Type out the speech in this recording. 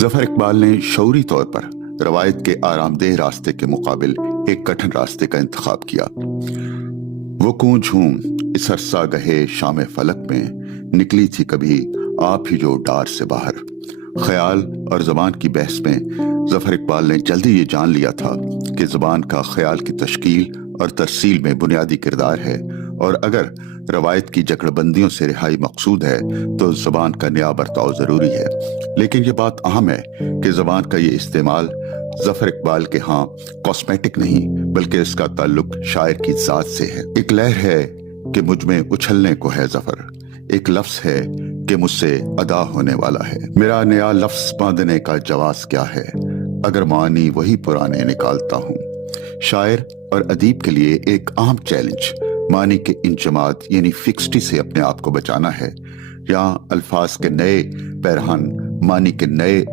ظفر اقبال نے شعوری طور پر روایت کے آرامدہ راستے کے مقابل ایک کٹھن راستے کا انتخاب کیا۔ وہ کون جھوم اس عرصہ گہے شام فلک میں نکلی تھی کبھی آپ ہی جو ڈار سے باہر۔ خیال اور زبان کی بحث میں ظفر اقبال نے جلدی یہ جان لیا تھا کہ زبان کا خیال کی تشکیل اور ترسیل میں بنیادی کردار ہے، اور اگر روایت کی جکڑ بندیوں سے رہائی مقصود ہے تو زبان کا نیا برتاؤ ضروری ہے۔ لیکن یہ بات اہم ہے کہ زبان کا یہ استعمال ظفر اقبال کے ہاں کاسمیٹک نہیں، بلکہ اس کا تعلق شاعر کی ذات سے ہے۔ ایک لہر ہے کہ مجھ میں اچھلنے کو ہے ظفر، ایک لفظ ہے کہ مجھ سے ادا ہونے والا ہے۔ میرا نیا لفظ باندھنے کا جواز کیا ہے، اگر معنی وہی پرانے نکالتا ہوں۔ شاعر اور ادیب کے لیے ایک اہم چیلنج معنی کے انجماد یعنی فکسٹی سے اپنے آپ کو بچانا ہے۔ یہاں الفاظ کے نئے پیرہن معنی کے نئے